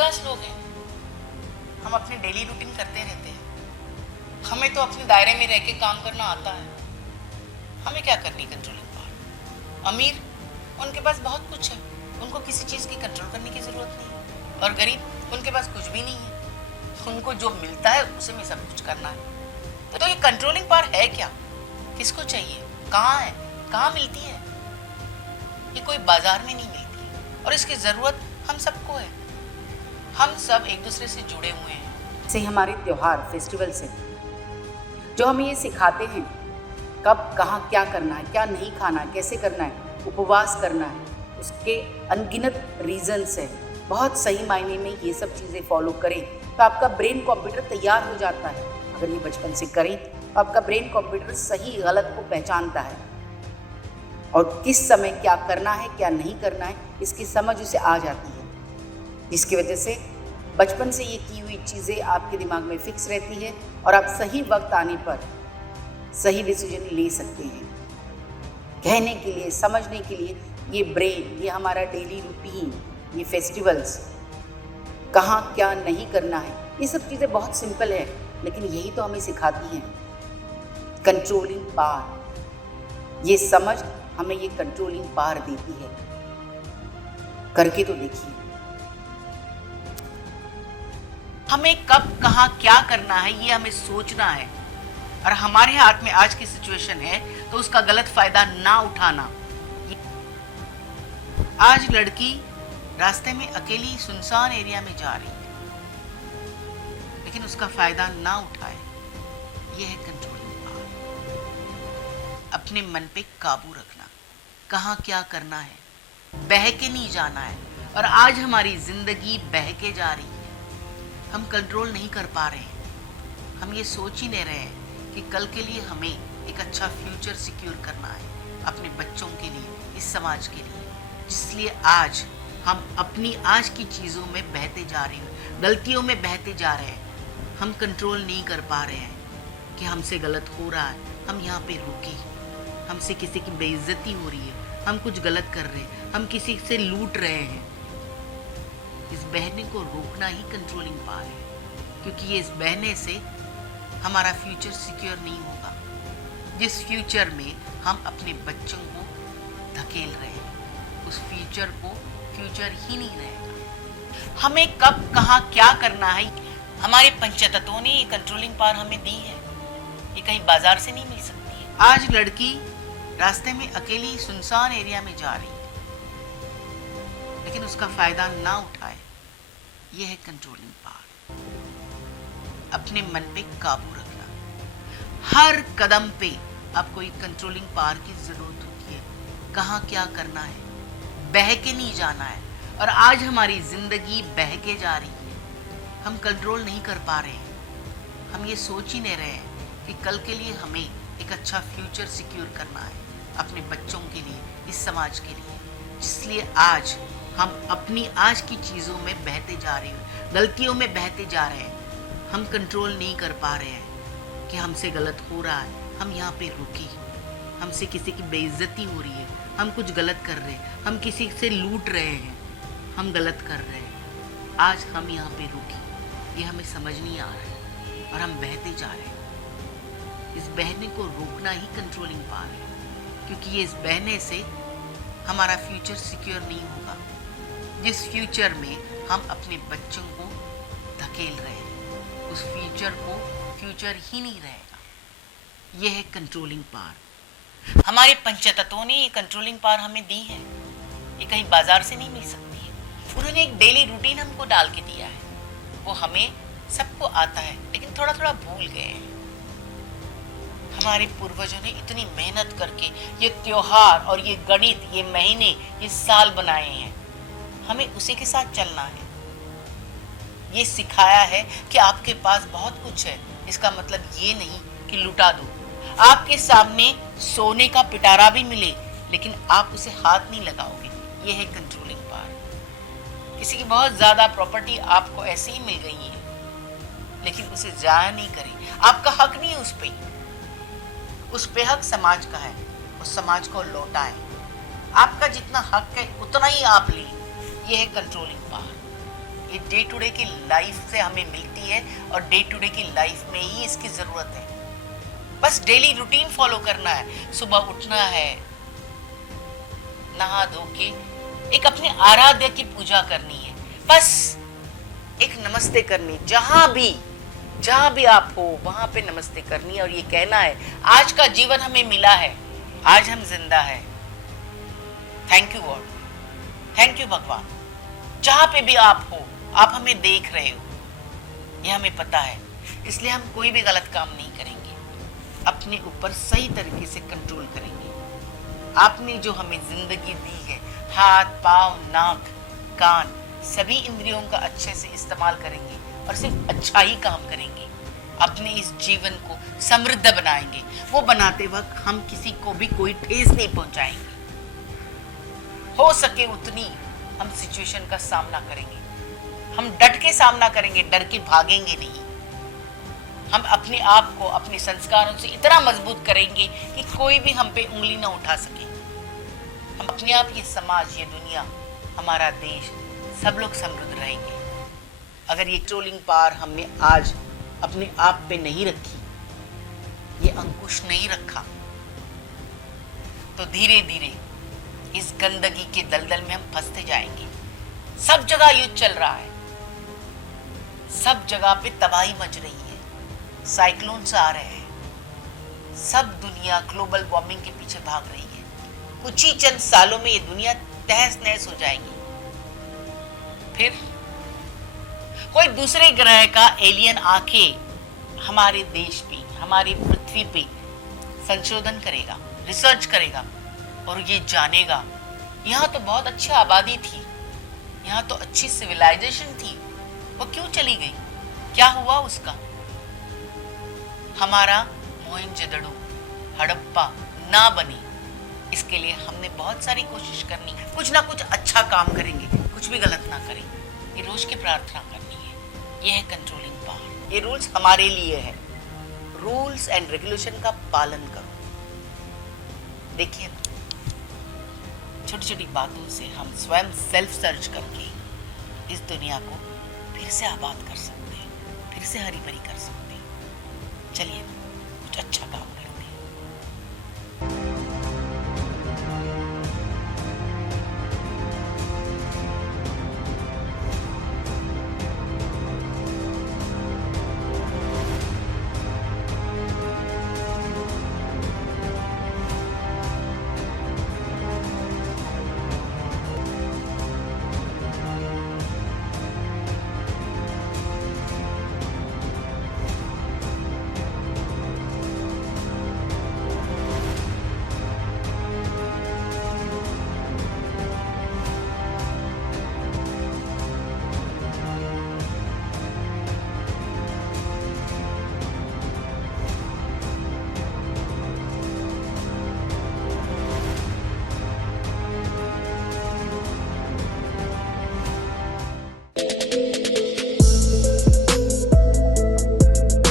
Class लोग हैं, हम अपनी डेली रूटीन करते रहते हैं, हमें तो अपने दायरे में रह के काम करना आता है, हमें क्या करनी कंट्रोलिंग पावर। अमीर, उनके पास बहुत कुछ है, उनको किसी चीज़ की कंट्रोल करने की ज़रूरत नहीं है, और गरीब, उनके पास कुछ भी नहीं है, उनको जो मिलता है उसे में सब कुछ करना है। तो ये कंट्रोलिंग पावर है क्या, किसको चाहिए, कहाँ है, कहाँ मिलती है? ये कोई बाजार में नहीं मिलती है, और इसकी ज़रूरत हम सबको है। हम सब एक दूसरे से जुड़े हुए हैं। से हमारे त्योहार, फेस्टिवल से जो हमें ये सिखाते हैं कब कहाँ क्या करना है, क्या नहीं खाना है, कैसे करना है, उपवास करना है, उसके अनगिनत रीजंस है। बहुत सही मायने में ये सब चीज़ें फॉलो करें तो आपका ब्रेन कंप्यूटर तैयार हो जाता है। अगर ये बचपन से करें तो आपका ब्रेन कंप्यूटर सही गलत को पहचानता है और किस समय क्या करना है क्या नहीं करना है इसकी समझ उसे आ जाती है, जिसकी वजह से बचपन से ये की हुई चीज़ें आपके दिमाग में फिक्स रहती है और आप सही वक्त आने पर सही डिसीजन ले सकते हैं। कहने के लिए, समझने के लिए ये ब्रेन, ये हमारा डेली रूटीन, ये फेस्टिवल्स, कहाँ क्या नहीं करना है, ये सब चीज़ें बहुत सिंपल है, लेकिन यही तो हमें सिखाती हैं कंट्रोलिंग पावर। ये समझ हमें ये कंट्रोलिंग पावर देती है। करके तो देखिए। हमें कब कहाँ क्या करना है ये हमें सोचना है, और हमारे हाथ में आज की सिचुएशन है तो उसका गलत फायदा ना उठाना। आज लड़की रास्ते में अकेली सुनसान एरिया में जा रही है, लेकिन उसका फायदा ना उठाए, यह है कंट्रोलिंग पावर। अपने मन पे काबू रखना, कहाँ क्या करना है, बह के नहीं जाना है। और आज हमारी जिंदगी बह के जा रही है, हम कंट्रोल नहीं कर पा रहे हैं। हम ये सोच ही नहीं रहे हैं कि कल के लिए हमें एक अच्छा फ्यूचर सिक्योर करना है, अपने बच्चों के लिए, इस समाज के लिए। इसलिए आज हम अपनी आज की चीज़ों में बहते जा रहे हैं, गलतियों में बहते जा रहे हैं। हम कंट्रोल नहीं कर पा रहे हैं कि हमसे गलत हो रहा है, हम यहाँ पे रुके, हमसे किसी की बेइज्जती हो रही है, हम कुछ गलत कर रहे हैं, हम किसी से लूट रहे हैं। इस बहने को रोकना ही कंट्रोलिंग पावर है, क्योंकि ये इस बहने से हमारा फ्यूचर सिक्योर नहीं होगा, जिस फ्यूचर में हम अपने बच्चों को धकेल रहे हैं, उस फ्यूचर को फ्यूचर ही नहीं रहेगा। हमें कब कहाँ क्या करना है, हमारे पंचतत्वों ने ये कंट्रोलिंग पावर हमें दी है, ये कहीं बाजार से नहीं मिल सकती है। आज लड़की रास्ते में अकेली सुनसान एरिया में जा रही है, लेकिन उसका फायदा ना उठाए, यह है कंट्रोलिंग पावर। अपने मन पे काबू रखना, हर कदम पे आपको एक कंट्रोलिंग पावर की जरूरत होती है। कहाँ क्या करना है, बह के नहीं जाना है। और आज हमारी जिंदगी बह के जा रही है, हम कंट्रोल नहीं कर पा रहे हैं। हम ये सोच ही नहीं रहे हैं कि कल के लिए हमें एक अच्छा फ्यूचर सिक्योर करना है, अपने बच्चों के लिए, इस समाज के लिए। इसलिए आज हम अपनी आज की चीज़ों में बहते जा रहे हैं, गलतियों में बहते जा रहे हैं। हम कंट्रोल नहीं कर पा रहे हैं कि हमसे गलत हो रहा है, हम यहाँ पे रुके, हमसे किसी की बेइज्जती हो रही है, हम कुछ गलत कर रहे हैं, हम किसी से लूट रहे हैं, हम गलत कर रहे हैं। आज हम यहाँ पे रुके, ये हमें समझ नहीं आ रहा है और हम बहते जा रहे हैं। इस बहने को रोकना ही कंट्रोलिंग पावर है, क्योंकि ये इस बहने से हमारा फ्यूचर सिक्योर नहीं होगा, जिस फ्यूचर में हम अपने बच्चों को धकेल रहे हैं, उस फ्यूचर को फ्यूचर ही नहीं रहेगा। यह है कंट्रोलिंग पावर। हमारे पंचतत्वों ने ये कंट्रोलिंग पावर हमें दी है, ये कहीं बाजार से नहीं मिल सकती है। उन्होंने एक डेली रूटीन हमको डाल के दिया है, वो हमें सबको आता है, लेकिन थोड़ा थोड़ा भूल गए हैं। हमारे पूर्वजों ने इतनी मेहनत करके ये त्योहार और ये गणित, ये महीने, ये साल बनाए हैं, हमें उसी के साथ चलना है। ये सिखाया है कि आपके पास बहुत कुछ है, इसका मतलब ये नहीं कि लुटा दो। आपके सामने सोने का पिटारा भी मिले, लेकिन आप उसे हाथ नहीं लगाओगे, ये है कंट्रोलिंग पावर। किसी की बहुत ज़्यादा प्रॉपर्टी आपको ऐसे ही मिल गई है, लेकिन उसे जाया नहीं करें, आपका हक नहीं है उस पे हक समाज का है, उस समाज को लौटाएं। आपका जितना हक है उतना ही आप लें, यह है कंट्रोलिंग पावर। ये डे टू डे की लाइफ से हमें मिलती है और डे टू डे की लाइफ में ही इसकी ज़रूरत है। बस डेली रूटीन फॉलो करना है, सुबह उठना है, नहा धो के एक अपने आराध्य की पूजा करनी है, बस एक नमस्ते करनी, जहां भी आप हो वहां पे नमस्ते करनी है और ये कहना है आज का जीवन हमें मिला है, आज हम जिंदा है, thank you God, thank you भगवान। जहां पे भी आप हो, आप हमें देख रहे हो, ये हमें पता है, इसलिए हम कोई भी गलत काम नहीं करेंगे, अपने ऊपर सही तरीके से कंट्रोल करेंगे। आपने जो हमें जिंदगी दी है, हाथ पाँव नाक कान सभी इंद्रियों का अच्छे से इस्तेमाल करेंगे और सिर्फ अच्छा ही काम करेंगे, अपने इस जीवन को समृद्ध बनाएंगे। वो बनाते वक्त हम किसी को भी कोई ठेस नहीं पहुंचाएंगे, हो सके उतनी हम सिचुएशन का सामना करेंगे, हम डट के सामना करेंगे, डर के भागेंगे नहीं। हम अपने आप को अपने संस्कारों से इतना मजबूत करेंगे कि कोई भी हम पे उंगली ना उठा सके। हम अपने आप, ये समाज, ये दुनिया, हमारा देश, सब लोग समृद्ध रहेंगे। अगर ये कंट्रोलिंग पावर हमने आज अपने आप पे नहीं रखी, ये अंकुश नहीं रखा, तो धीरे धीरे इस गंदगी के दलदल में हम फंसते जाएंगे। सब जगह युद्ध चल रहा है, सब जगह पे तबाही मच रही है, साइक्लोन्स आ रहे हैं, सब दुनिया ग्लोबल वार्मिंग के पीछे भाग रही है। कुछ ही चंद सालों में ये दुनिया तहस नहस हो जाएगी। फिर कोई दूसरे ग्रह का एलियन आके हमारे देश पे, हमारी पृथ्वी पे संशोधन करेगा, रिसर्च करेगा और ये जानेगा यहाँ तो बहुत अच्छी आबादी थी, यहाँ तो अच्छी सिविलाइजेशन थी, वो क्यों चली गई, क्या हुआ उसका। हमारा मोहनजोदड़ो, हड़प्पा ना बने, इसके लिए हमने बहुत सारी कोशिश करनी है, कुछ ना कुछ अच्छा काम करेंगे, कुछ भी गलत ना करेंगे, ये रोज की प्रार्थना करनी है। ये है कंट्रोलिंग पावर, ये रूल्स हमारे लिए है। रूल्स एंड रेगुलेशन का पालन करो। देखिए ना, छोटी छोटी बातों से हम स्वयं सेल्फ सर्च करके इस दुनिया को फिर से आबाद कर सकते हैं, फिर से हरी भरी कर सकते हैं। चलिए कुछ अच्छा काम